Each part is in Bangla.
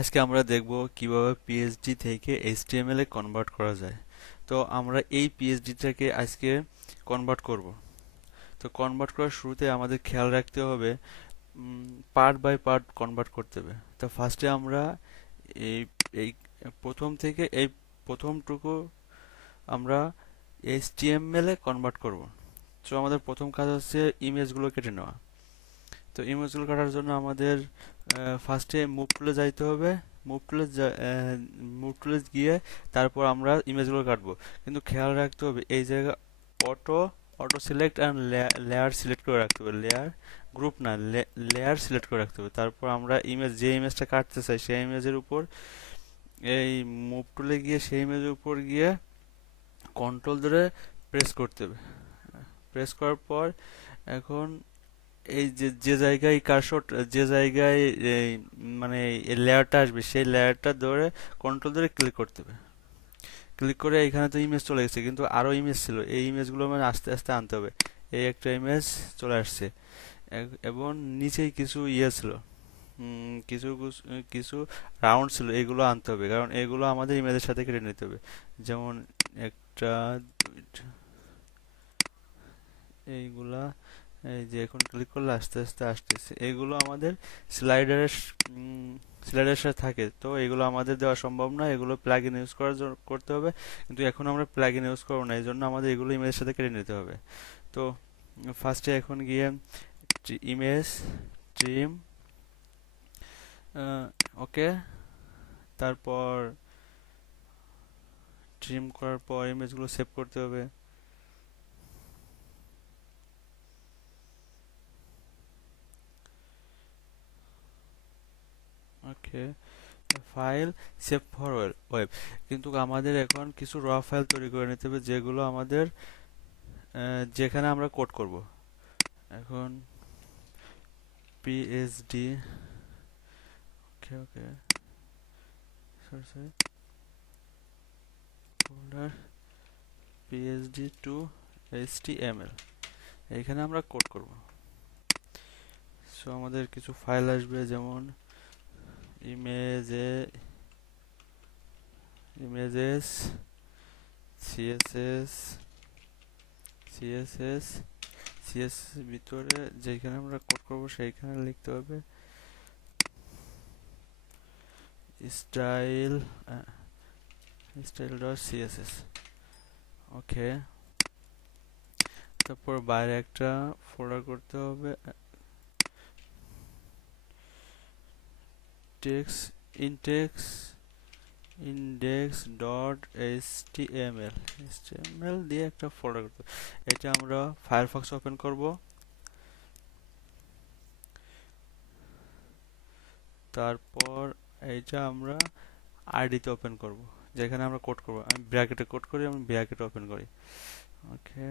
আজকে আমরা দেখব কিভাবে পিএইচডি থেকে এইচটিএমএল এ কনভার্ট করা যায়। তো আমরা এই পিএইচডিটাকে আজকে কনভার্ট করব। তো কনভার্ট করার শুরুতে আমাদের খেয়াল রাখতে হবে পার্ট বাই পার্ট কনভার্ট করতে হবে। তো ফার্স্টে আমরা এই এই প্রথম থেকে এই প্রথমটুকু আমরা এইচটিএমএল এ কনভার্ট করব। তো আমাদের প্রথম কাজ হচ্ছে ইমেজগুলো কেটে নেওয়া। তো ইমেজগুলো কাটার জন্য আমাদের ফার্স্টে মুভ টুলে যাইতে হবে। মুভ টুলে মুভ টুলে গিয়ে তারপর আমরা ইমেজগুলো কাটবো। কিন্তু খেয়াল রাখতে হবে এই জায়গায় auto auto select and layer select করে রাখতে হবে। লেয়ার গ্রুপ না, লেয়ার সিলেক্ট করে রাখতে হবে। তারপর আমরা যে ইমেজটা কাটতে চাই সেই ইমেজের উপর এই মুভ টুলে গিয়ে সেই ইমেজের উপর গিয়ে কন্ট্রোল ধরে প্রেস করতে হবে। প্রেস করার পর এখন এই যে যে জায়গায় কারশট যে জায়গায় এই মানে এই লেয়ারটা আসবে সেই লেয়ারটা ধরে কন্ট্রোল ধরে ক্লিক করতে হবে। ক্লিক করে এখানে তো ইমেজ চলে গেছে, কিন্তু আরো ইমেজ ছিল, এই ইমেজগুলো মানে আস্তে আস্তে আনতে হবে। এই একটা ইমেজ চলে আসছে। এবং নিচেই কিছু ইয়ে ছিল, কিছু কিছু রাউন্ড ছিল, এগুলো আনতে হবে কারণ এগুলো আমাদের ইমেজের সাথে কেটে নিতে হবে। যেমন একটা, দুইটা, এইগুলা এই যে এখন ক্লিক করলে আস্তে আস্তে আসতেছে, এগুলো আমাদের স্লাইডারের স্লাইডারের সাথে থাকে। তো এগুলো আমাদের দেওয়া সম্ভব না, এগুলো প্লাগইন ইউজ করার জন্য করতে হবে। কিন্তু এখন আমরা প্লাগইন ইউজ করবো না, এই জন্য আমাদের এগুলো ইমেজের সাথে কেটে নিতে হবে। তো ফার্স্টে এখন গিয়ে ইমেজ ট্রিম, ওকে। তারপর ট্রিম করার পর ইমেজগুলো সেভ করতে হবে। ওকে, ফাইল সেভ ফর ওয়েব। কিন্তু আমাদের এখন কিছু র ফাইল তৈরি করে নিতে হবে যেগুলো আমাদের যেখানে আমরা কোড করব। এখন পিএইচডি, ওকে ওকে, sorry sorry, folder PhD two HTML, এইখানে আমরা কোড করব। সো আমাদের কিছু ফাইল আসবে, যেমন ইমেজে ইমেজেস, সিএসএস, সিএসএস সিএস ভিতরে যেখানে আমরা কোড করব সেইখানে লিখতে হবে style, style dot CSS. Okay, তারপর বাইরে একটা ফোল্ডার করতে হবে, টেক্স ইনটেক্স ইন্ডেক্স ডট এইচটিএমএল দিয়ে একটা ফোল্ডার করতে হবে। এটা আমরা ফায়ারফক্স ওপেন করব। তারপর এইটা আমরা আইডিতে ওপেন করব, যেখানে আমরা কোড করব। আমি ব্র্যাকেটে কোড করি, আমি ব্র্যাকেটে ওপেন করি। ওকে,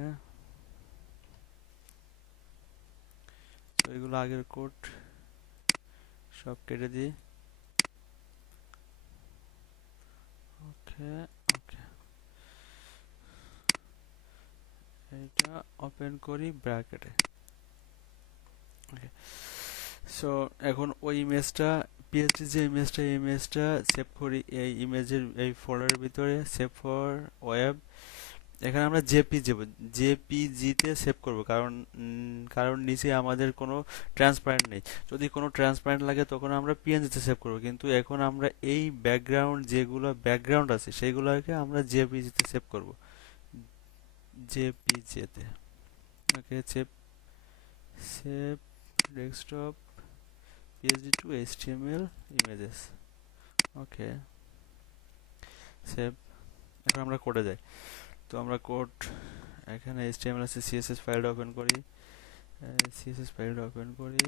তো এগুলো আগের কোড সব কেটে দিই। ওকে ওকে, এটা ওপেন করি ব্র্যাকেটে। ওকে, সো এখন ওই ইমেজটা, পিএইচডি যে ইমেজটা, এই ইমেজটা সেভ করি এই ইমেজের এই ফোল্ডারের ভিতরে, সেভ ফর ওয়েব। এখানে আমরা জেপিজিতে সেভ করব, কারণ নিচে আমাদের কোনো ট্রান্সপারেন্ট নেই। যদি কোনো ট্রান্সপারেন্ট লাগে তখন আমরা পিএনজিতে সেভ করব, কিন্তু এখন আমরা এই ব্যাকগ্রাউন্ড যেগুলো ব্যাকগ্রাউন্ড আছে সেইগুলোকে আমরা জেপিজিতে সেভ করব, জেপিজিতে। Okay, save save desktop PSD to HTML images. Okay, save. এখন আমরা কোডে যাই। তো আমরা কোড, এখানে এইচটিএমএল আছে, সিএসএস ফাইলটা ওপেন করি, সিএসএস ফাইলটা ওপেন করি,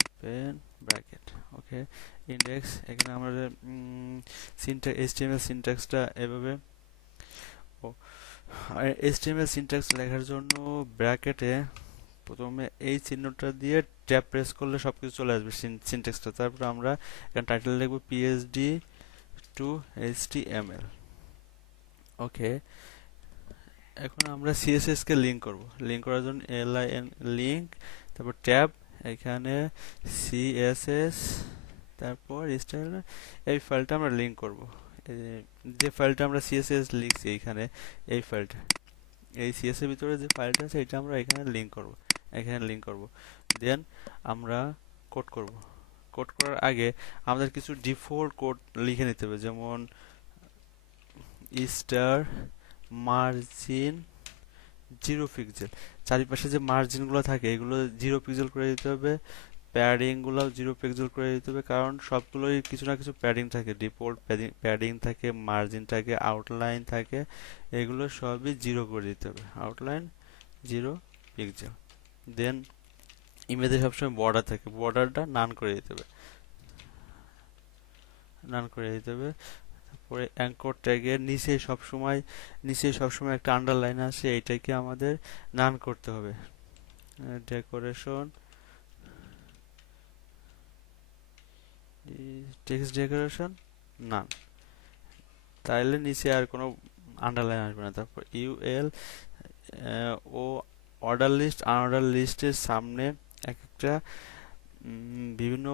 ওপেন ব্র্যাকেট। ওকে, ইন্ডেক্স, এখানে আমাদের এইচটিএমএল সিনট্যাক্সটা এভাবে। ও, আর এইচটিএমএল সিনট্যাক্স লেখার জন্য ব্র্যাকেটে প্রথমে এই চিহ্নটা দিয়ে ট্যাব প্রেস করলে সব কিছু চলে আসবে সিনট্যাক্সটা। তারপর আমরা এখানে টাইটেল লিখব পিএইচডি টু এইচটিএমএল। ওকে, এখন আমরা সিএসএস কে লিংক করব। লিংক করার জন্য লিংক, তারপর ট্যাব, এখানে সিএসএস তারপর স্টাইল এই ফাইলটা আমরা লিঙ্ক করব। এই যে ফাইলটা আমরা সিএসএস লিখছি এইখানে, এই ফাইলটা, এই সিএস এর ভিতরে যে ফাইলটা আছে এটা আমরা এখানে লিংক করব, এখানে লিংক করব। দেন আমরা কোড করব। কোড করার আগে আমাদের কিছু ডিফল্ট কোড লিখে নিতে হবে, যেমন স্টার মার্জিন 0 পিক্সেল। চারিপাশে যে মার্জিনগুলো থাকে এগুলো 0 পিক্সেল করে দিতে হবে, প্যাডিংগুলো 0 পিক্সেল করে দিতে হবে, কারণ সবগুলোই কিছু না কিছু প্যাডিং থাকে, ডিফল্ট প্যাডিং থাকে, মার্জিন থাকে, আউটলাইন থাকে, এগুলো সবই 0 করে দিতে হবে, আউটলাইন 0 পিক্সেল। দেন ইমেজে সবসময় বর্ডার থাকে, বর্ডারটা নান করে দিতে হবে, নান করে দিতে হবে। তারপরে অ্যাঙ্কর ট্যাগের নিচে সবসময় একটা আন্ডারলাইন আছে, এইটাকে আমাদের নান করতে হবে। ডেকোরেশন, টেক্সট ডেকোরেশন নান, তাইলে নিচে আর কোনো আন্ডারলাইন আসবে না। তারপর ইউএল ও অর্ডার লিস্ট, আনঅর্ডার লিস্টের সামনে এক একটা বিভিন্ন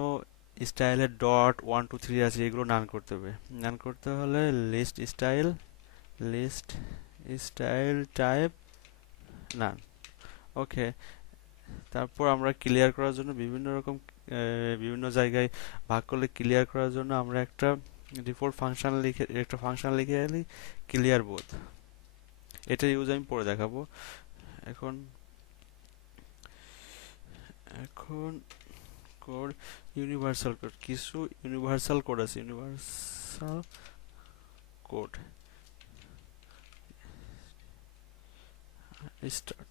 স্টাইলের ডট 1 2 3 আছে, এগুলো নান করতে হবে। নান করতে হলে লিস্ট স্টাইল টাইপ নান। ওকে, তারপর আমরা ক্লিয়ার করার জন্য বিভিন্ন জায়গায় ভাগ করলে ক্লিয়ার করার জন্য আমরা একটা ডিফল্ট ফাংশন লিখে এলি, ক্লিয়ার বোথ। এটা ইউজ আমি পরে দেখাবো। এখন এখন কোড, ইউনিভার্সাল কোড, কিছু ইউনিভার্সাল কোড আছে, universal code start,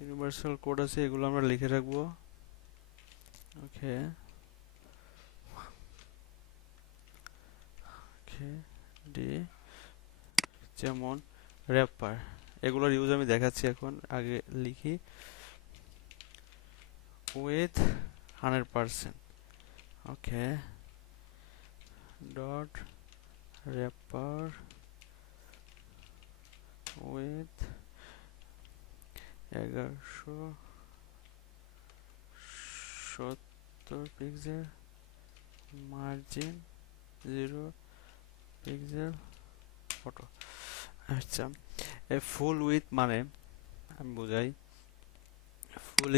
universal code আছে, এগুলো আমরা লিখে রাখবো। ওকে ওকে ডি, যেমন র্যাপার, এগুলোর ইউজ আমি দেখাচ্ছি এখন। আগে লিখি width 100%, okay, dot wrapper width 1170 pixel, margin 0 pixel, photo. আচ্ছা, ফুল উইথ মানে আমি বোঝাই। ফুল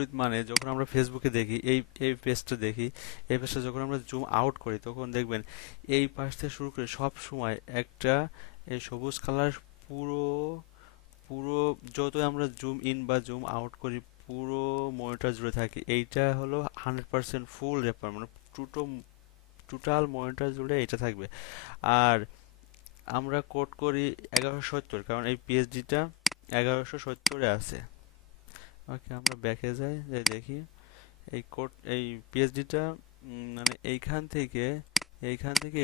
উইথ মানে যখন আমরা ফেসবুকে দেখি, এই পেজটা দেখি, এই পেজটা যখন আমরা জুম আউট করি তখন দেখবেন এই পাশ থেকে শুরু করে সব সময় একটা এই সবুজ কালার পুরো পুরো যতই আমরা জুম ইন বা জুম আউট করি পুরো মনিটর জুড়ে থাকে। এইটা হলো 100% ফুল র্যাপার, মানে টোটাল মনিটর জুড়ে এটা থাকবে। আর আমরা কোড করি 1170, কারণ এই পিএইচডিটা 1170-এ আছে। ওকে, আমরা ব্যাকে যাই, দেখি এই পিএইচডিটা মানে এইখান থেকে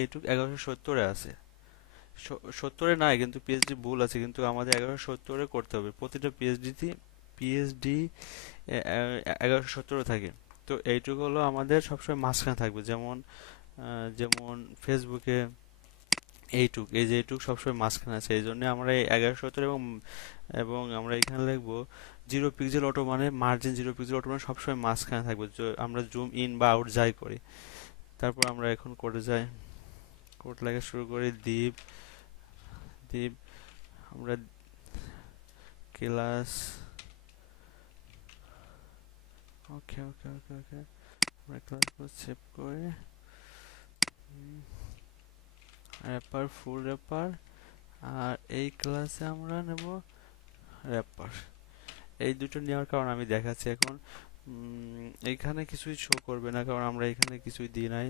এইটুক 1170-এ আছে। 70-এ নাই, কিন্তু পিএইচডি ভুল আছে, কিন্তু আমাদের 1170-এ করতে হবে। প্রতিটা পিএইচডি 1170-এ থাকে। তো এইটুকু হলো আমাদের সবসময় মাঝখানে থাকবে, যেমন ফেসবুকে এই যে এইটুক সবসময় মাঝখানে আছে, এই জন্য আমরা এই 1170 এবং আমরা এখানে লিখবো 0 পিক্সেল অটো, মানে মার্জিন 0 পিক্সেল অটো মানে সবসময় মাঝখানে থাকবে আমরা জুম ইন বা আউট যাই করি। তারপর আমরা এখন কোডে যাই, কোড লেখা শুরু করি। দীপ দীপ আমরা ক্লাস, ওকে ওকে ওকে ওকে আমরা ক্লাস সেভ করে র্যাপার, ফুল র্যাপার, আর এই ক্লাসে আমরা নেব র্যাপার। এই দুটো নেওয়ার কারণ আমি দেখাচ্ছি এখন। এইখানে কিছুই শো করবে না, কারণ আমরা এখানে কিছুই দিই নাই।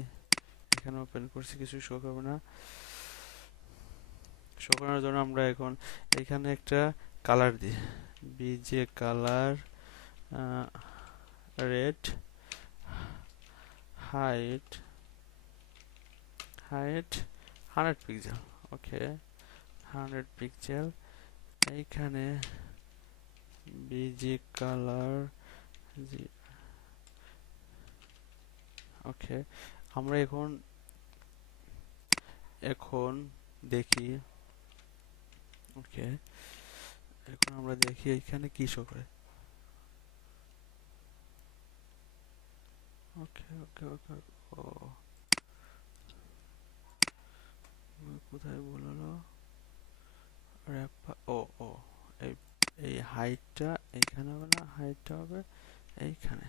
এখানে ওপেন করছি, কিছু শো করবে না। শো করার জন্য আমরা এখন এখানে একটা কালার দিই, বিজে কালার রেড, হাইট 100 পিক্সেল, ওকে 100 পিক্সেল। এইখানে বিজি কালার, ওকে। আমরা এখন দেখি, ওকে, এখন আমরা দেখি এখানে কি শো করে। ওকে ওকে ওকে। ও কোথায় ভুল হলো? ও ও এই এই হাইটটা এইখানে হবে না, হাইটটা হবে এইখানে।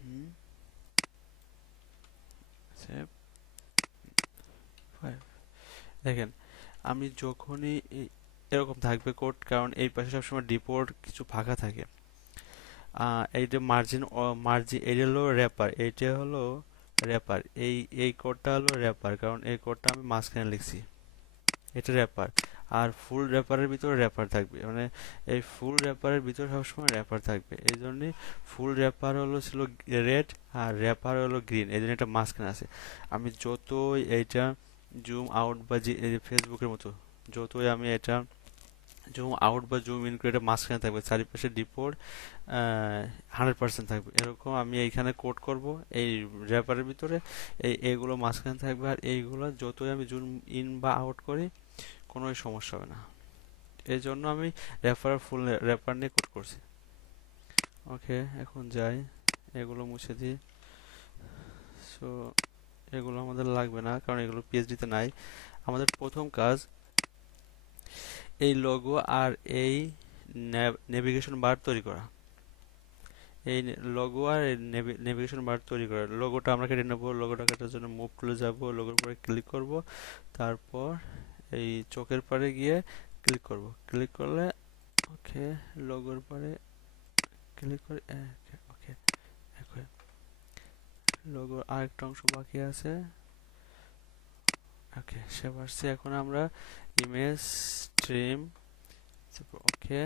হুম, সেভ 5। দেখেন আমি যখনই এরকম থাকবে কোড, কারণ এই পাশে সবসময় ডিপোর্ট কিছু ফাঁকা থাকে। এইটা মার্জিন, মার্জিন এটা হলো র্যাপার, এইটা হলো র্যাপার, এই কোডটা হলো র্যাপার, কারণ এই কোডটা আমি মাঝখানে লিখছি, এটা র্যাপার। আর ফুল র্যাপারের ভিতরে র্যাপার থাকবে, মানে এই ফুল র্যাপারের ভিতরে সবসময় র্যাপার থাকবে, এই জন্যই ফুল র্যাপার হলো ছিল রেড আর র্যাপার হলো গ্রিন, এই জন্য এটা মাঝখানে আছে। আমি যতই এইটা জুম আউট বা ফেসবুকের মতো যতই আমি এটা জুম আউট বা জুম ইন করে এটা মাঝখানে থাকবে, চারিপাশে ডিপোর্ট 100% থাকবে, এরকম আমি এইখানে কোড করব এই র্যাপারের ভিতরে। এইগুলো মাঝখানে থাকবে, আর এইগুলো যতই আমি জুম ইন বা আউট করি কোনো সমস্যা হবে না। এই জন্য আমি ফুল র্যাপার নিয়ে কোড করছি। ওকে, এখন যাই, এগুলো মুছে দিই। সো এগুলো আমাদের লাগবে না, কারণ এগুলো পিএইচডিতে নাই। আমাদের প্রথম কাজ এই লোগো আর এই নেভিগেশন বার তৈরি করা। এই লোগো আর নেভিগেশন বার তৈরি করা, লোগোটা আমরা কেটে নেবো। লোগোটা কাটার জন্য মুভ টুলে যাব, লোগোর পরে ক্লিক করব, তারপর এই চোখের পারে গিয়ে ক্লিক করব। ক্লিক করলে ওকে, লোগোর পরে ক্লিক করে ওকে, এখন লোগোর আরেকটা অংশ বাকি আছে। ওকে, সে আসছে। এখন আমরা ইমেজ স্ট্রিম, ওকে,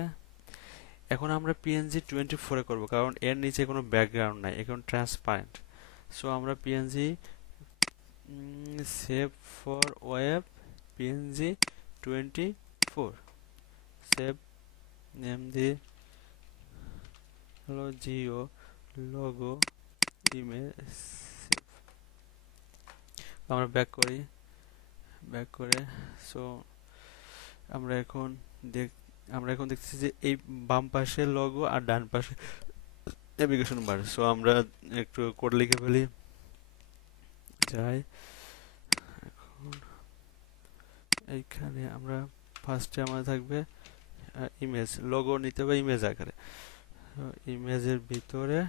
এখন আমরা পিএনজি 24 এ করব, কারণ এর নিচে কোনো ব্যাকগ্রাউন্ড নাই, এখন ট্রান্সপারেন্ট। সো আমরা PNG save for web PNG 24 save, name দিয়ে হলো জিও লোগো ইমেজ। আমরা ব্যাক করি, ব্যাক করে সো আমরা এখন দেখ আমরা এখন দেখতেছি যে এই বাম পাশে লোগো আর ডান পাশে নেভিগেশন বার। সো আমরা একটু কোড লিখে ফেলি, যাই এখন এইখানে আমরা ফার্স্টে আমাদের থাকবে ইমেজ, লোগো নিতে হবে ইমেজ আকারে, ইমেজের ভিতরে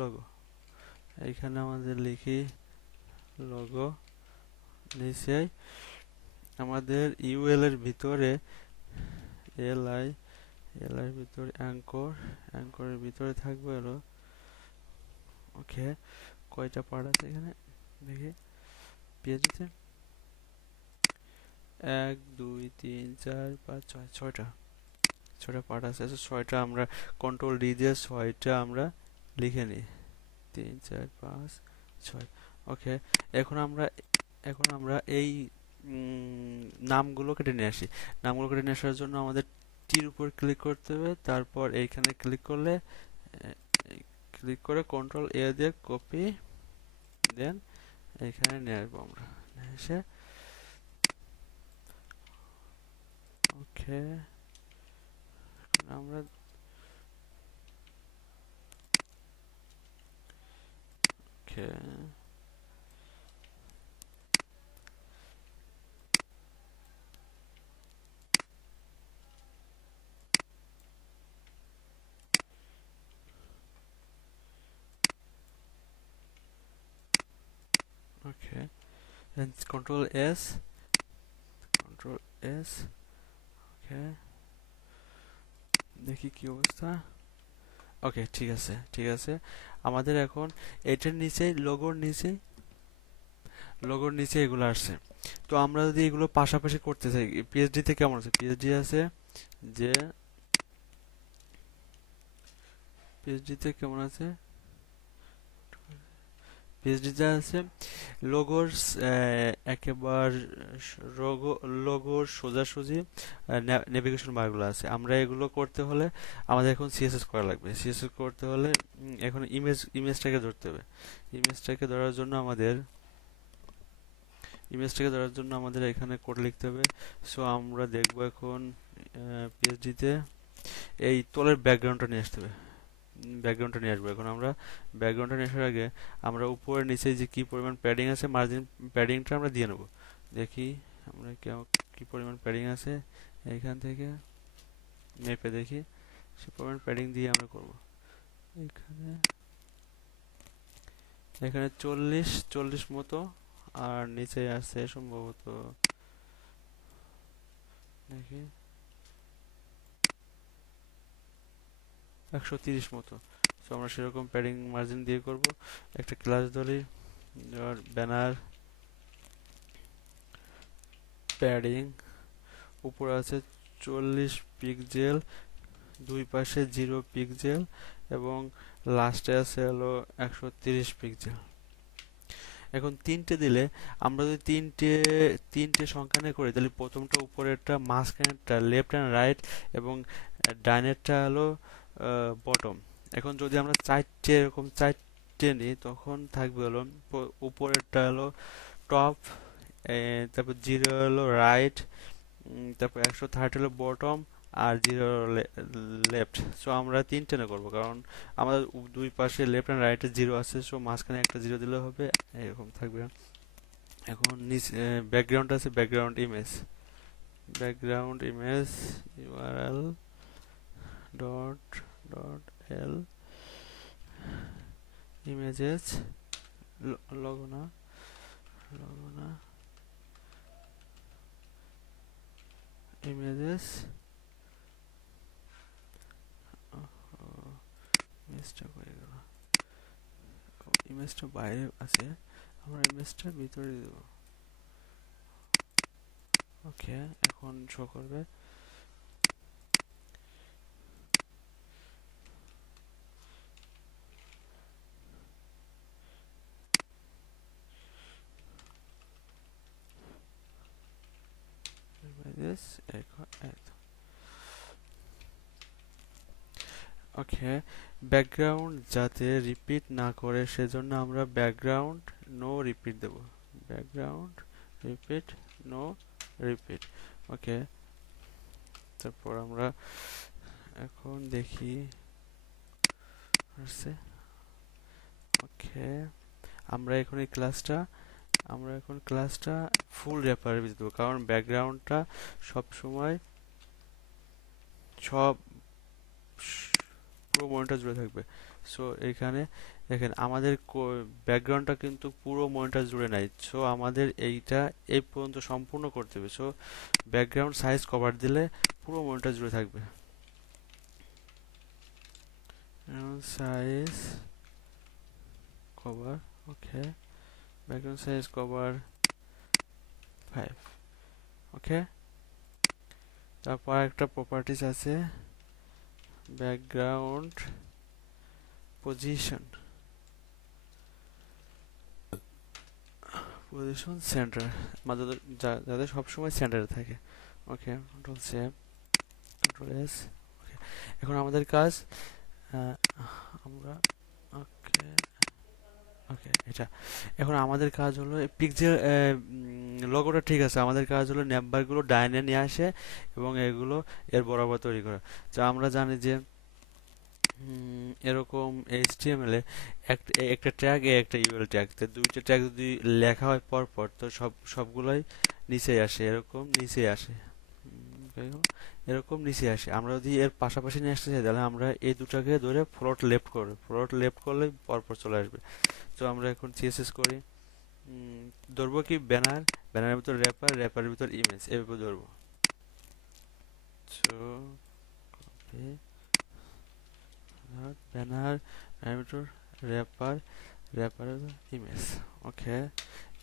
লোগো, এইখানে আমাদের লিখি লোগো, নিচে আমাদের ইউএল এর ভিতরে এলআই, এলআই ভিতরে অ্যাঙ্কর, অ্যাঙ্করের ভিতরে থাকবে হলো ওকে। কয়টা পার্ট আছে এখানে দেখি পিএইচডিতে? 1 2 3 4 5 6, ছয়টা পার্ট আছে। আচ্ছা, ছয়টা আমরা কন্ট্রোল ডি দিয়ে ছয়টা আমরা লিখে নিই, 3 4 5 6। ওকে, এখন আমরা এই নামগুলো কেটে নিয়ে আসি। নামগুলো কেটে নিয়ে আসার জন্য আমাদের টির উপর ক্লিক করতে হবে, তারপর এইখানে ক্লিক করলে ক্লিক করে কন্ট্রোল এ দিয়ে কপি, দেন এইখানে নিয়ে আসবো আমরা, এসে ওকে আমরা ওকে ওকে, কন্ট্রোল এস, কন্ট্রোল এস, ওকে, দেখি কি অবস্থা। ওকে, ঠিক আছে ঠিক আছে। আমাদের এখন এটার নিচে লোগোর নিচে এগুলো আসছে। তো আমরা যদি এগুলো পাশাপাশি করতে চাই, পিএইচডি তে কেমন আছে? পিএইচডি আছে যে পিএইচডি তে কেমন আছে? পিএইচডি তে আছে লোগোর একেবারে লোগোর সোজাসুজি নেভিগেশন বারগুলো আছে। আমরা এগুলো করতে হলে আমাদের এখন সিএসএস করা লাগবে। সিএসএস করতে হলে এখন ইমেজটাকে ধরতে হবে। ইমেজটাকে ধরার জন্য আমাদের এখানে কোড লিখতে হবে। সো আমরা দেখব এখন পিএইচডি তে এই তলের ব্যাকগ্রাউন্ডটা নিয়ে আসতে হবে। ব্যাকগ্রাউন্ডটা নিয়ে আসবো। এখন আমরা ব্যাকগ্রাউন্ডটা নিয়ে আসার আগে আমরা উপরে নিচে যে কি পরিমাণ প্যাডিং আছে মার্জিন প্যাডিংটা আমরা দিয়ে নেব। দেখি আমরা কি পরিমাণ প্যাডিং আছে এইখান থেকে মেপে দেখি সে পরিমাণ প্যাডিং দিয়ে আমরা করব। এখানে এখানে 40 মতো, আর নিচে আছে সম্ভবত দেখি 130 মতো। তো আমরা সেরকম প্যাডিং মার্জিন দিয়ে করব। একটা ক্লাস ধরি, ব্যানার প্যাডিং, উপরে আছে 40 পিক্সেল, দুই পাশে 0 পিক্সেল এবং লাস্টে আছে হলো 130 পিক্সেল। এখন তিনটে দিলে আমরা যদি তিনটে সংখ্যা নিয়ে করি তাহলে প্রথমটা উপরেরটা, মাঝখানেরটা লেফট অ্যান্ড রাইট এবং ডাইনেরটা হলো বটম। এখন যদি আমরা এরকম চারটে নিই তখন থাকবে হলো উপরেরটা হলো টপ, তারপর 0 হলো রাইট, তারপর 130 হলো বটম, আর 0 লেফট। সো আমরা তিনটে না করবো কারণ আমাদের দুই পাশে লেফট অ্যান্ড রাইটে 0 আছে, সো মাঝখানে একটা 0 দিলে হবে, এরকম থাকবে। এখন নিচে ব্যাকগ্রাউন্ড আছে, background image URL dot dot L images লগোনা ইমেজেস ইমেজটা হয়ে গেল, ইমেজটা বাইরে আছে, আমরা ইমেজটা ভিতরে দেব। ওকে, এখন শো করবে। ওকে, ব্যাকগ্রাউন্ড যাতে রিপিট না করে সেজন্য আমরা ব্যাকগ্রাউন্ড নো রিপিট দেব। Background repeat no repeat. Okay, তারপর আমরা এখন দেখি আসছে। ওকে, আমরা এখন ক্লাসটা ফুল র্যাপারে ভিতরে দেবো কারণ ব্যাকগ্রাউন্ডটা সব সময় সব পুরো মনিটর জুড়ে থাকবে। সো এখানে দেখেন আমাদের ব্যাকগ্রাউন্ডটা কিন্তু পুরো মনিটর জুড়ে নাই, সো আমাদের এইটা এই পর্যন্ত সম্পূর্ণ করতে হবে। সো ব্যাকগ্রাউন্ড সাইজ কভার দিলে পুরো মনিটর জুড়ে থাকবে। সাইজ কভার, ওকে, ব্যাকগ্রাউন্ড সাইজ কভার 5। ওকে, তারপর একটা প্রপার্টিজ আছে ব্যাকগ্রাউন্ড পজিশন সেন্টার, যাতে সবসময় সেন্টারে থাকে। ওকে, কন্ট্রোল সেভ, কন্ট্রোল এস। ওকে, এখন আমাদের কাজ আমরা ওকে ওকে এটা এখন আমাদের কাজ হলো পিক্সেল লোগোটা ঠিক আছে, আমাদের কাজ হলো নেমবারগুলো ডাইনে নিয়ে আসে এবং এগুলো এর বরাবর তৈরি করা। তো আমরা জানি যে এরকম এইচটিএমএল এ একটা ট্যাগ একটা ইউএল ট্যাগ, তো দুইটা ট্যাগ যদি লেখা হয় পর পর তো সবগুলোই নিচেই আসে, এরকম নিচেই আসে, এরকম নিচে আসে। আমরা যদি এর পাশাপাশি নিয়ে আসতে চাই তাহলে আমরা এই দুটাকে ধরে ফ্লোট লেফট করলে পরপর চলে আসবে। তো আমরা এখন সিএসএস করি, ধরবো কি ব্যানারের ভিতর র্যাপারের ভিতর ইমেজ, এভাবে ধরবো। সো ব্যানার ভিতর র্যাপারের ইমেজ। ওকে,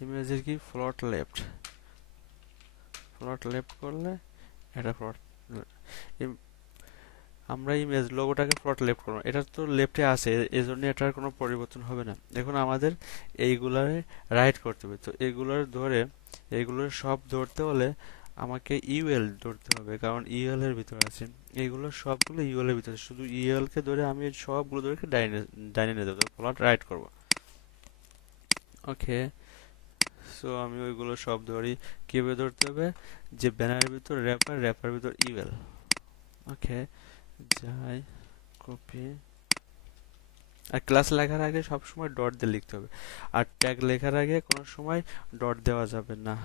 ইমেজের কি ফ্লোট লেফট করলে এটা ফ্লোট, আমরা ইমেজ লোগোটাকে ফ্লোট লেফট করবো, এটা তো লেফটে আছে এজন্য এটার কোনো পরিবর্তন হবে না। এখন আমাদের এইগুলারে রাইট করতে হবে, তো এইগুলোর সব ধরতে হলে আমাকে ইউএল ধরতে হবে কারণ ইউএল এর ভিতরে আছে, এইগুলো সবগুলো ইউএল এর ভিতরে, শুধু ইউএল কে ধরে আমি সবগুলো ধরে ডাইনে নিয়ে দেবো, ফ্লোট রাইট করব। ওকে, সো আমি ওইগুলো সব ধরি। কিভাবে ধরতে হবে, যে ব্যানারের ভিতর র্যাপার ভিতর ইউএল। ওকে, যাই কপি আর ক্লাস লেখার আগে সবসময় ডট দিয়ে লিখতে হবে, আর ট্যাগ লেখার আগে কোনো সময় ডট দেওয়া যাবে না।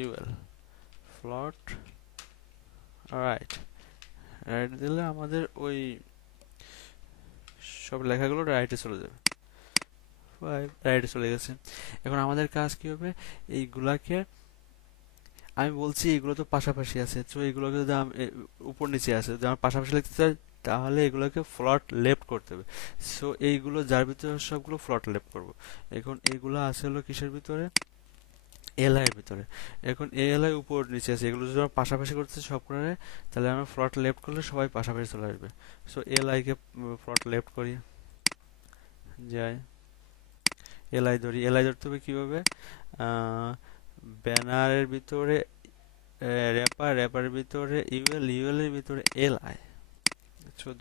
ইউএল ফ্লট রাইট, রাইট দিলে আমাদের ওই সব লেখাগুলো রাইটে চলে যাবে। রাইটে চলে গেছে। এখন আমাদের কাজ কি হবে, এইগুলাকে আমি বলছি এগুলো তো পাশাপাশি আছে, তো এগুলোকে যদি উপর নিচে আছে, যদি আমার পাশাপাশি লিখতে চাই তাহলে এগুলোকে ফ্লট লেফট করতে হবে। সো এইগুলো যার ভিতরে সবগুলো ফ্লট লেফট করব। এখন এইগুলো আছে হলো কিসের ভিতরে, এলআই এর ভিতরে। এখন এলআই উপর নিচে আছে, এগুলো যদি আমরা পাশাপাশি করতে সব করে, তাহলে আমরা ফ্লট লেফট করলে সবাই পাশাপাশি চলে আসবে। সো এলআই কে ফ্লট লেফট করি, যাই এলআই ধরি। এলআই ধরতে হবে কিভাবে, ব্যানারের ভিতরে র্যাপার, র্যাপারের ভিতরে ইউএল, ইউএল এর ভিতরে এলআই।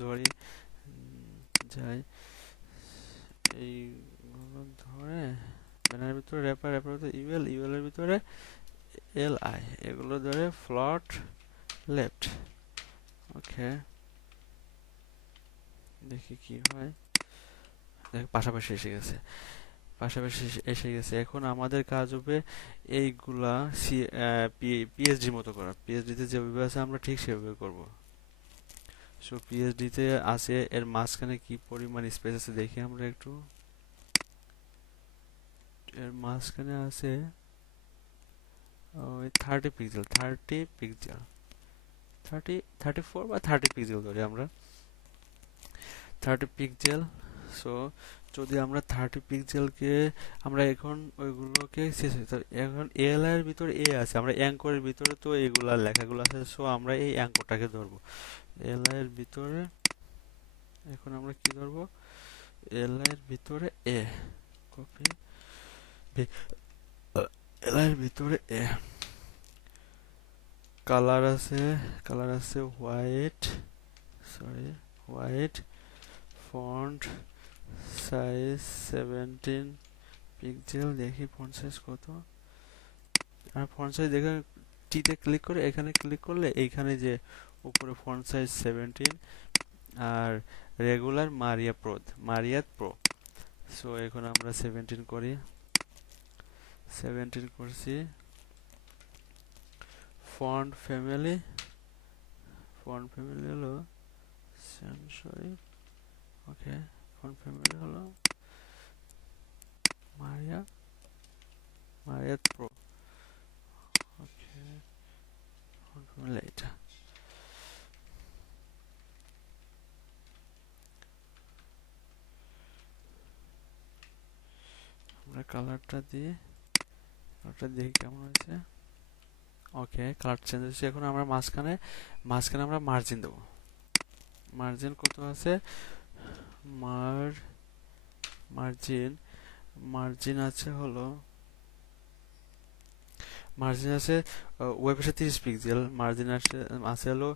ধরি, যাই এইগুলো ধরে ব্যানারের ভিতরে র্যাপার, র্যাপার ভিতরে ইউএল, ইউএল এর ভিতরে এলআই, এগুলো ধরে ফ্লট লেফট। ওকে, দেখি কি হয়। দেখ পাশাপাশি এসে গেছে, পাশাপাশি এসে গেছে। এখন আমাদের কাজ হবে এইগুলা পিএইচডি মতো করা। পিএইচডিতে যেভাবে আছে আমরা ঠিক সেভাবে করব। সো পিএইচডিতে আছে, এর মাঝখানে কি পরিমাণ স্পেস আছে দেখি আমরা একটু। এর মাঝখানে আছে ওই 30 পিক্সেল, 30 পিক্সেল, 34 বা 30 পিক্সেল ধরি আমরা, 30 পিক্সেল। সো যদি আমরা 30 পিক্সেলকে আমরা এখন ওইগুলোকে এখন এএলআই এর ভিতরে এ আছে, আমরা অ্যাঙ্করের ভিতরে তো এগুলা লেখাগুলো আছে, সো আমরা এই অ্যাঙ্করটাকে ধরবো এএলআই এর ভিতরে। এখন আমরা কি ধরবো, এএলআই এর ভিতরে এ, কপি, এএলআই এর ভিতরে এ। কালার আছে, কালার আছে white, sorry white, font size 17 pixel. দেখি ফন্ট সাইজ কত, আর ফন্ট সাইজ দেখে টিতে ক্লিক করে এখানে ক্লিক করলে এইখানে যে উপরে ফন্ট সাইজ 17 আর রেগুলার মারিয়াত প্রো। সো এখন আমরা 17 করি, 17 করছি। ফন্ট ফ্যামিলি, ফন্ট ফ্যামিলি হলো সরি, ওকে, ফন্ট ফ্যামিলি হলো মারিয়াত প্রো। ওকে, ফন্ট ফ্যামিলি এটা। আমরা কালারটা দিয়ে, কালারটা দেখি কেমন হয়েছে। ওকে, কালার চেঞ্জ হয়েছে। এখন আমরা মাঝখানে, মাঝখানে আমরা মার্জিন দেবো। মার্জিন কত আছে, মার্জিন, মার্জিন আছে হলো, মার্জিন আছে ওই পাশে 30 পিক্সেল, মার্জিন আছে আছে হলো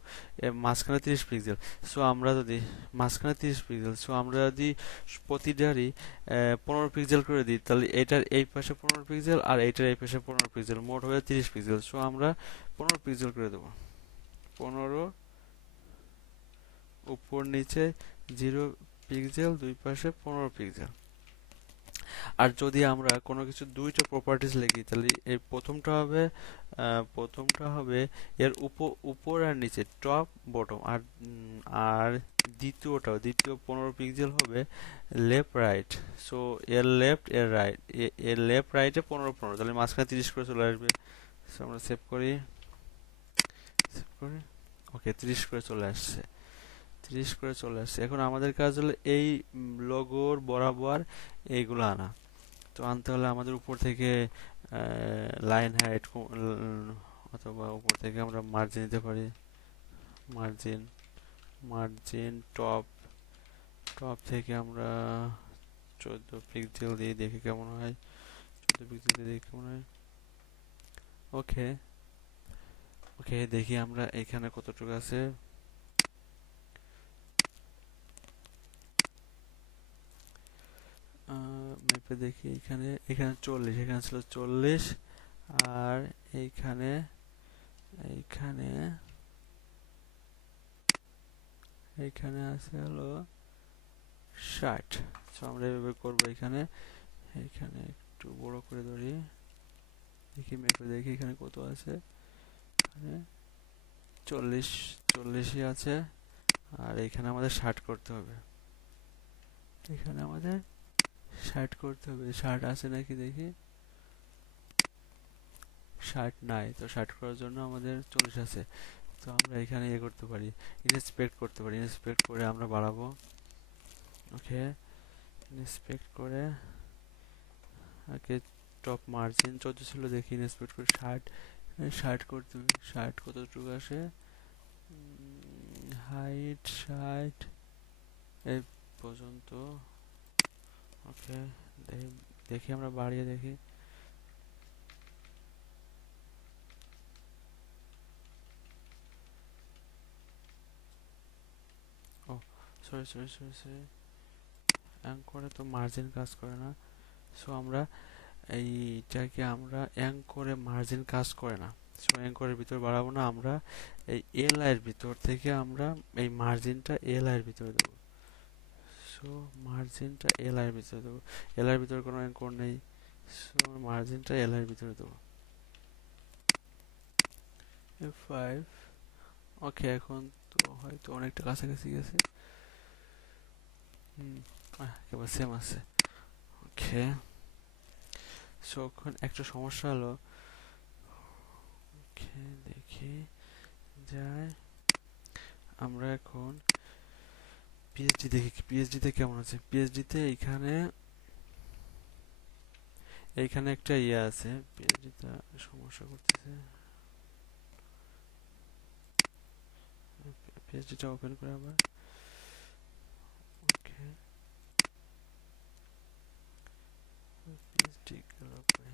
মাঝখানে 30 পিক্সেল। সো আমরা যদি মাঝখানে 30 পিক্সেল, সো আমরা যদি প্রতিটারই 15 পিক্সেল করে দিই, তাহলে এটার এই পাশে 15 পিক্সেল আর এইটার এই পাশে 15 পিক্সেল, মোট হয়ে 30 পিক্সেল। সো আমরা 15 পিক্সেল করে দেবো, 15, উপর নিচে 0 পিক্সেল, দুই পাশে 15 পিক্সেল। আর যদি আমরা কোনো কিছু দুইটা প্রপার্টিজ লিখি, তাহলে এই প্রথমটা হবে এর উপর আর নিচে, টপ বটম। আর দ্বিতীয় 15 পিক্সেল হবে লেফট রাইট। সো এর লেফট এর রাইট, এর লেফট রাইটে 15 15, তাহলে মাঝখানে 30 করে চলে আসবে। সো আমরা সেভ করি, ওকে, 30 করে চলে আসছে, 30 করে চলে আসছে। এখন আমাদের কাজ হলো এই লোগোর বরাবর এইগুলো আনা। তো আনতে হলে আমাদের উপর থেকে লাইন হাইট অথবা উপর থেকে আমরা মার্জিন নিতে পারি, মার্জিন, মার্জিন টপ, টপ থেকে আমরা 14 পিক্সেল দিয়ে দেখি কেমন হয়, 14 পিক্সেল দিয়ে দেখি কেমন হয়। ওকে, ওকে, দেখি আমরা এখানে কতটুকু আছে। ম্যাপে দেখি, এখানে 40, এখানে ছিল 40, আর এইখানে এইখানে এইখানে আছে হলো 60। সো আমরা এভাবে করবো। এখানে এখানে একটু বড় করে ধরি, দেখি ম্যাপে দেখি এখানে কত আছে। এখানে 40ই আছে। আর এখানে আমাদের 60 করতে হবে। এখানে আমাদের 60 করতে হবে। 60 আছে নাকি দেখি। 60 নাই, তো 60 করার জন্য আমাদের 40 আছে। তো আমরা এখানে ইয়ে করতে পারি, ইন্সপেক্ট করতে পারি। ইন্সপেক্ট করে আমরা বাড়াবো। ওকে, ইন্সপেক্ট করে আগে টপ মার্জিন 14 ছিল, দেখি ইন্সপেক্ট করে 60। 60 করতে হবে। 60 কতটুকু আসে, হাইট 60 এই পর্যন্ত। ওকে, দেখি আমরা বাড়িয়ে দেখি। ও সরি সরি সরি সরি, অ্যাঙ্করে তো মার্জিন কাজ করে না। সো আমরা এইটাকে আমরা অ্যাঙ্করে মার্জিন কাজ করে না। সো অ্যাঙ্করের ভিতর বাড়াবো না, আমরা এই এল আই এর ভিতর থেকে আমরা এই মার্জিনটা এল আই এর ভিতরে দেবো। সো মার্জিনটা এল আই এর ভিতরে দেবো। এল আই এর ভিতরে কোনো অ্যাঙ্কর নেই, সো মার্জিনটা এল আই এর ভিতরে দেবো। F5। ওকে, এখন তো হয়তো অনেকটা কাছাকাছি গেছে। একেবারে সেম আছে। ওকে, সো এখন একটা সমস্যা হলো। ওকে, দেখি যায়। আমরা এখন পিএইচডি দেখি পিএইচডিতে কেমন আছে। পিএইচডিতে এইখানে একটা ইয়ে আছে, পিএইচডিতে সমস্যা করতেছে। পিএইচডিটা ওপেন করে আবার। ওকে, পিএইচডি গেল করে।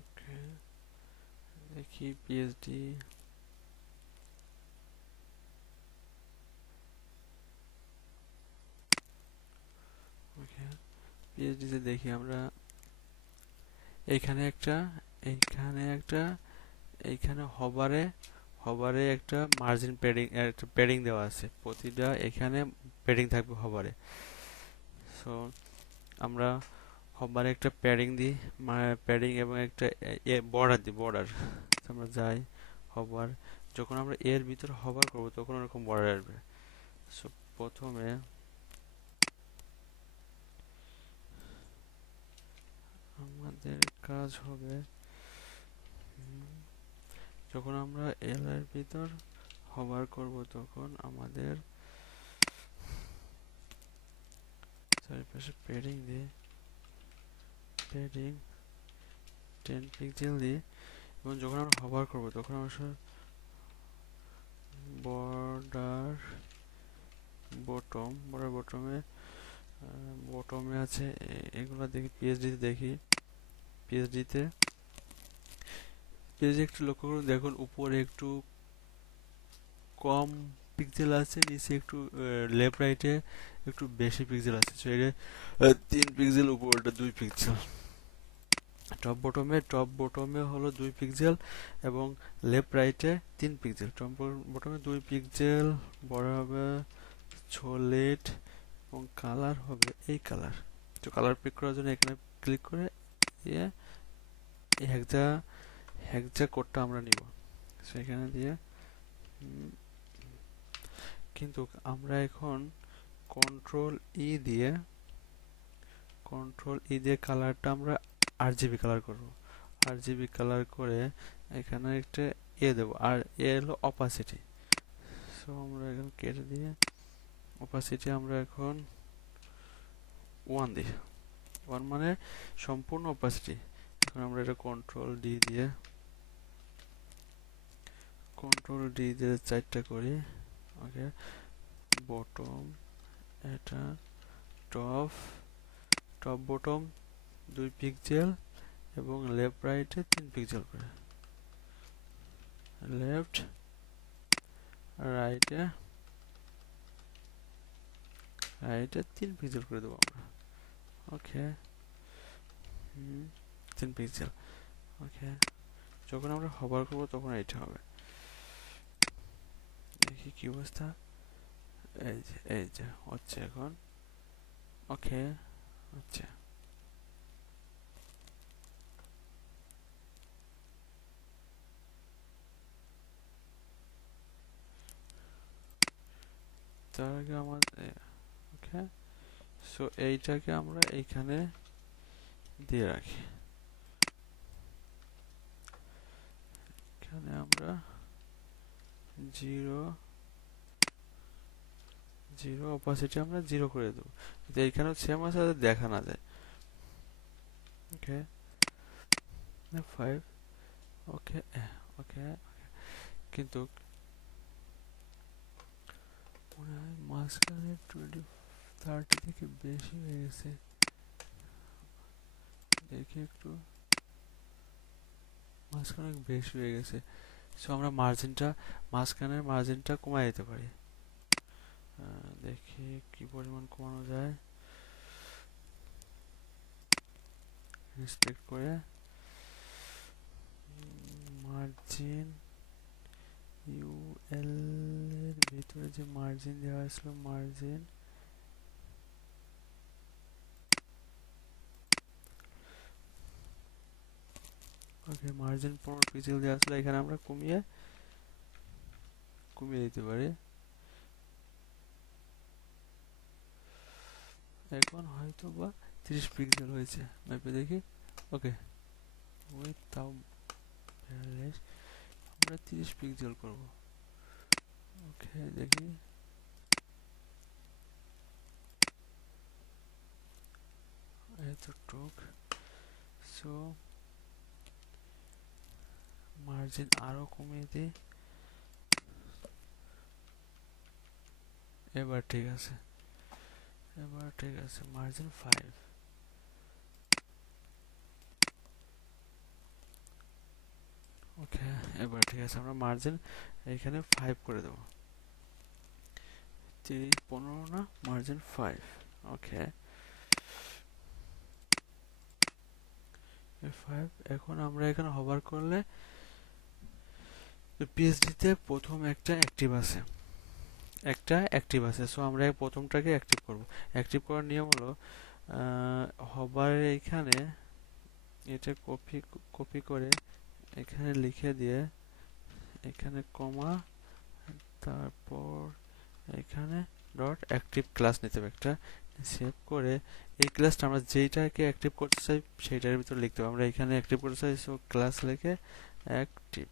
ওকে, দেখি পিএইচডি। ওকে, পিএইচডিতে দেখি আমরা এইখানে একটা, এইখানে একটা, এইখানে হবারে একটা মার্জিন প্যাডিং, একটা প্যাডিং দেওয়া আছে। প্রতিটা এখানে প্যাডিং থাকবে হবারে। সো আমরা হবারে একটা প্যাডিং দিই, প্যাডিং এবং একটা বর্ডার দিই, বর্ডার। আমরা যাই হবার, যখন আমরা এর ভিতর হবার করব তখন ওরকম বর্ডার আসবে। সো প্রথমে আমাদের কাজ হবে, যখন আমরা এল এর ভিতর হবার করব তখন আমাদের চারিপাশে প্যাডিং দিয়ে, প্যাডিং 10 পিক্সেল দিয়ে, এবং যখন আমরা হবার করব তখন আমরা বর্ডার বটমে বটমে আছে এগুলো দেখি। পিএইচডিতে দেখি, পিএইচডিতে একটু লক্ষ্য করুন, দেখুন উপরে একটু কম পিক্সেল আছে, নিচে একটু লেফট রাইটে একটু বেশি পিক্সেল আছে। সো এটা 3 পিক্সেল, উপরটা 2 পিক্সেল। টপ বটমে হলো 2 পিক্সেল এবং লেফট রাইটে 3 পিক্সেল। টপ বটমে 2 পিক্সেল, বড় হবে সলিড এবং কালার হবে এই কালার। তো কালার পিক করার জন্য এখানে ক্লিক করে দিয়ে এই হেক্সা কোডটা আমরা নিব। সেখানে দিয়ে কিন্তু আমরা এখন কন্ট্রোল ই দিয়ে কালারটা আমরা আরজিবি কালার করব। আরজিবি কালার করে এখানে একটা দেবো, আর হলো অপাসিটি। সো আমরা এখন কেটে দিয়ে অপাসিটি আমরা এখন 1 দিই। 1 মানে সম্পূর্ণ অপাসিটি। এখন আমরা এটা কন্ট্রোল ডি দিয়ে 4টা করি। ওকে, বটম, এটা টপ, বটম 2 পিক্সেল এবং লেফট রাইটে 3 পিক্সেল করে, লেফট রাইটে 3 পিক্সেল করে দেবো আমরা। ওকে, 3 পিক্সেল। ওকে, যখন আমরা হবার করবো তখন এইটা হবে। দেখি কি অবস্থা। এই যে হচ্ছে এখন। ওকে, আচ্ছা, তার আগে আমাদের ওকে, সো এইটাকে আমরা এইখানে দিয়ে রাখি। এখানে আমরা 0 অপাসিটি আমরা 0 করে দেবো, কিন্তু এইখানেও সেম আছে, দেখা না যায়। ওকে, 5। ওকে, ওকে, কিন্তু মনে হয় মাঝখানে 30 থেকে বেশি হয়ে গেছে। দেখি একটু, মাঝখানে বেশি হয়ে গেছে। সো আমরা মাঝখানের মার্জিনটা কমাই দিতে পারি। দেখি কি পরিমাণ কমানো যায়। রেসপেক্ট করে মার্জিন ইউএল এর ভিতরে যে মার্জিন দেওয়া ছিল, মার্জিন ওকে, মার্জিন 15 পিক্সেল দেওয়া ছিল, এখানে আমরা কমিয়ে দিতে পারি। এখন হয়তো বা 30 পিক্সেল হয়েছে, ম্যাপে দেখি। ওকে, ওই তাও আমরা 30 পিক্সেল করব। ওকে, দেখি এতটুক। সো মার্জিন আরো কমিয়ে দিই। এবার ঠিক আছে, মার্জিন 5। ওকে, এবার ঠিক আছে, আমরা মার্জিন এখানে 5 করে দেবো। 15 না, মার্জিন 5। ওকে, 5। এখন আমরা এখানে হভার করলে পিএইচডিতে প্রথম একটা অ্যাক্টিভ আছে, সো আমরা প্রথমটাকে অ্যাক্টিভ করব। অ্যাক্টিভ করার নিয়ম হলো হবার এইখানে এটা কপি করে এখানে লিখে দিয়ে এখানে কমা, তারপর এখানে ডট অ্যাক্টিভ ক্লাস নিতে হবে একটা, সেভ করে এই ক্লাসটা আমরা যেইটাকে অ্যাক্টিভ করতে চাই সেইটার ভিতরে লিখতে হবে। আমরা এখানে অ্যাক্টিভ করতে চাই, সো ক্লাস লিখে অ্যাক্টিভ।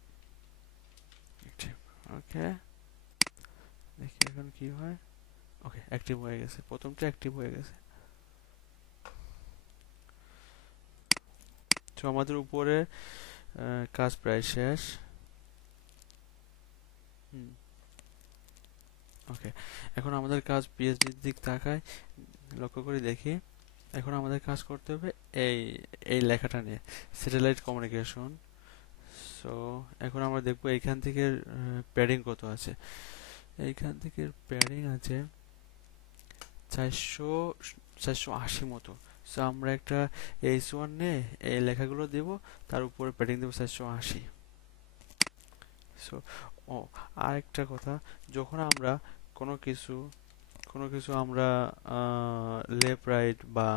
ওকে, দেখি এখন কি হয়। ওকে, অ্যাক্টিভ হয়ে গেছে, প্রথমটা অ্যাক্টিভ হয়ে গেছে। তো আমাদের উপরে কাজ প্রায় শেষ। ওকে, এখন আমাদের কাজ পিএইচডির দিক তাকায় লক্ষ্য করে দেখি। এখন আমাদের কাজ করতে হবে এই লেখাটা নিয়ে, স্যাটেলাইট কমিউনিকেশন। সো এখন আমরা দেখবো এইখান থেকে প্যাডিং কত আছে। এইখান থেকে প্যাডিং আছে 480 মতো। সো আমরা একটা H1 নিয়ে এই লেখাগুলো দেব, তার উপরে প্যাডিং দেবো 480। সো আরেকটা কথা, যখন আমরা কোনো কিছু আমরা লেফট রাইট বা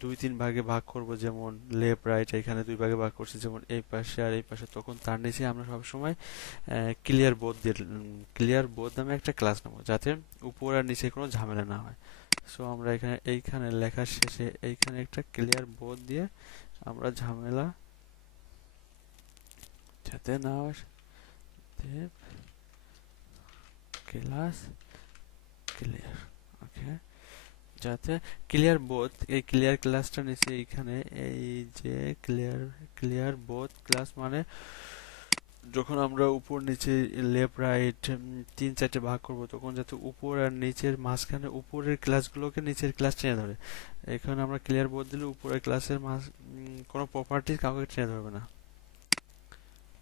2-3 ভাগে ভাগ করব, যেমন লেফট রাইট এখানে 2 ভাগে ভাগ করছি, যেমন এই পাশে আর এই পাশে, তখন তার নিচে আমরা সবসময় ক্লিয়ার বোর্ড নামে একটা ক্লাস নেব, যাতে উপর আর নিচে কোনো ঝামেলা না হয়। সো আমরা এইখানে লেখার শেষে এইখানে একটা ক্লিয়ার বোর্ড দিয়ে আমরা ঝামেলা যাতে না হয়, ক্লাস ক্লিয়ার। ওকে, যাতে ক্লিয়ার বোথ, এই ক্লিয়ার ক্লাসটা নিচে এইখানে, এই যে ক্লিয়ার ক্লিয়ার বোথ ক্লাস মানে যখন আমরা উপর নিচে লেফট রাইট 3-4টে ভাগ করব তখন যাতে উপর আর নিচের মাঝখানে উপরের ক্লাসগুলোকে নিচের ক্লাস টেনে ধরে। এখানে আমরা ক্লিয়ার বোর্ড দিলে উপরের ক্লাসের কোনো প্রপার্টিজ কাউকে টেনে ধরবে না।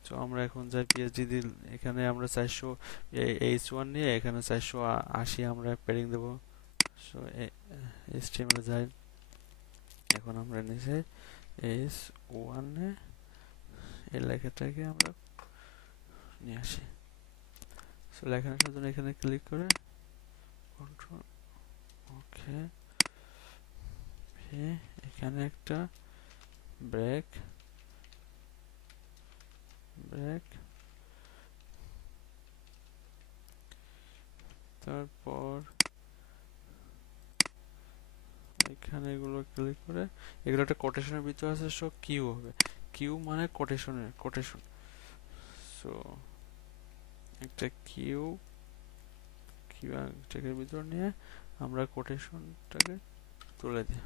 তো আমরা এখন যাই পিএইচডি দিল, এখানে আমরা 400 H1 নিয়ে এখানে 480 আমরা প্যাডিং দেবো। সো HTML যাই, এখন আমরা নিচে H1 এ এই লেখাটাকে আমরা নিয়ে আসি। সো লেখা আসার জন্য এখানে ক্লিক করে কন্ট্রোল ওকে, এখানে একটা ব্রেক ব্রেক, তারপর এখানে এগুলো ক্লিক করে এগুলো একটা কোটেশনের ভিতরে আছে, সো কিউ হবে, কিউ মানে কোটেশন। সো একটা কিউ ট্যাগের ভিতর নিয়ে আমরা কোটেশনটাকে তুলে দিই,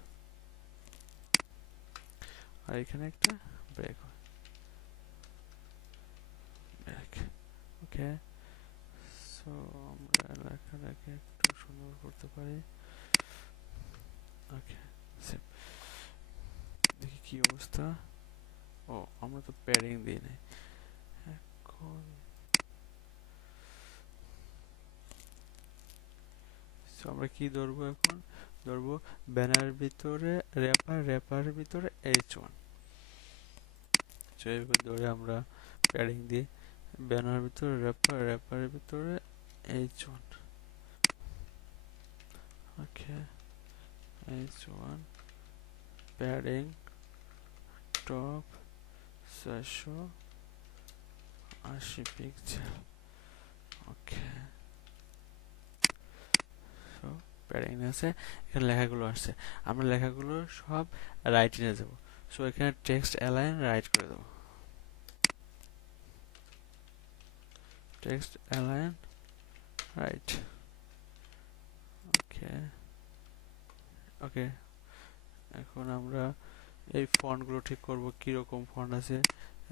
আর এখানে একটা ব্রেক ব্রেক। ওকে, সো আমরা লেখাটাকে একটু সুন্দর করতে পারি। ওকে, দেখি কি অবস্থা। ও, আমরা তো প্যাডিং দিই নাই। এখন আমরা কি ধরবো, এখন ধরবো ব্যানার ভিতরে র্যাপারের ভিতরে H1। তো এইভাবে ধরে আমরা প্যাডিং দিই, ব্যানার ভিতরে র্যাপারের ভিতরে H1। ওকে, H1 প্যাডিং টপ 480 পিক্সেল। ওকে, সো প্যাডিং আছে, এখানে লেখাগুলো আসছে, আমরা লেখাগুলো সব রাইট নিয়ে যাব। সো এখানে টেক্সট অ্যালাইন রাইট করে দেবো, টেক্সট অ্যালাইন রাইট। ওকে ওকে, এখন আমরা এই ফন্টগুলো ঠিক করব, কিরকম ফন্ট আছে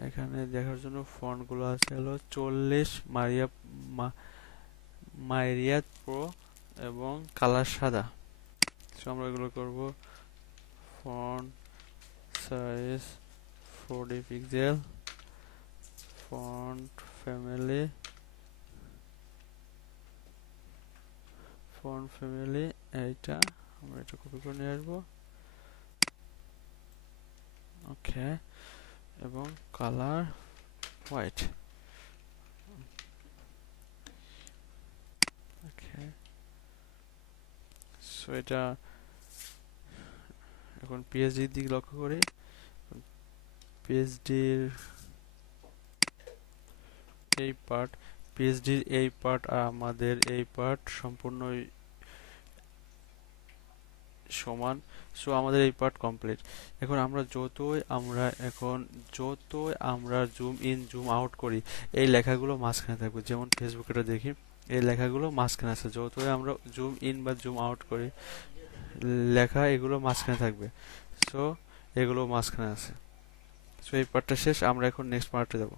এখানে দেখার জন্য। ফন্টগুলো আছে হলো 40 মাইরিয়াত প্রো এবং কালার সাদা। সো আমরা এগুলো করব font size 40 pixel, font family এইটা আমরা এটা কপি করে নিয়ে আসবো। ওকে, এবং কালার হোয়াইট। ওকে, সো এটা এখন পিএইচডির দিকে লক্ষ্য করি। পিএইচডির এই পার্ট আমাদের এই পার্ট সম্পূর্ণই সমান। সো আমাদের এই পার্ট কমপ্লিট। এখন আমরা যতই আমরা জুম ইন জুম আউট করি এই লেখাগুলো মাঝখানে থাকবে। যেমন ফেসবুকে দেখি এই লেখাগুলো মাঝখানে আছে, যতই আমরা জুম ইন বা জুম আউট করি লেখা এগুলো মাঝখানে থাকবে। সো এগুলো মাঝখানে আছে। সো এই পার্টটা শেষ, আমরা এখন নেক্সট পার্টে যাব।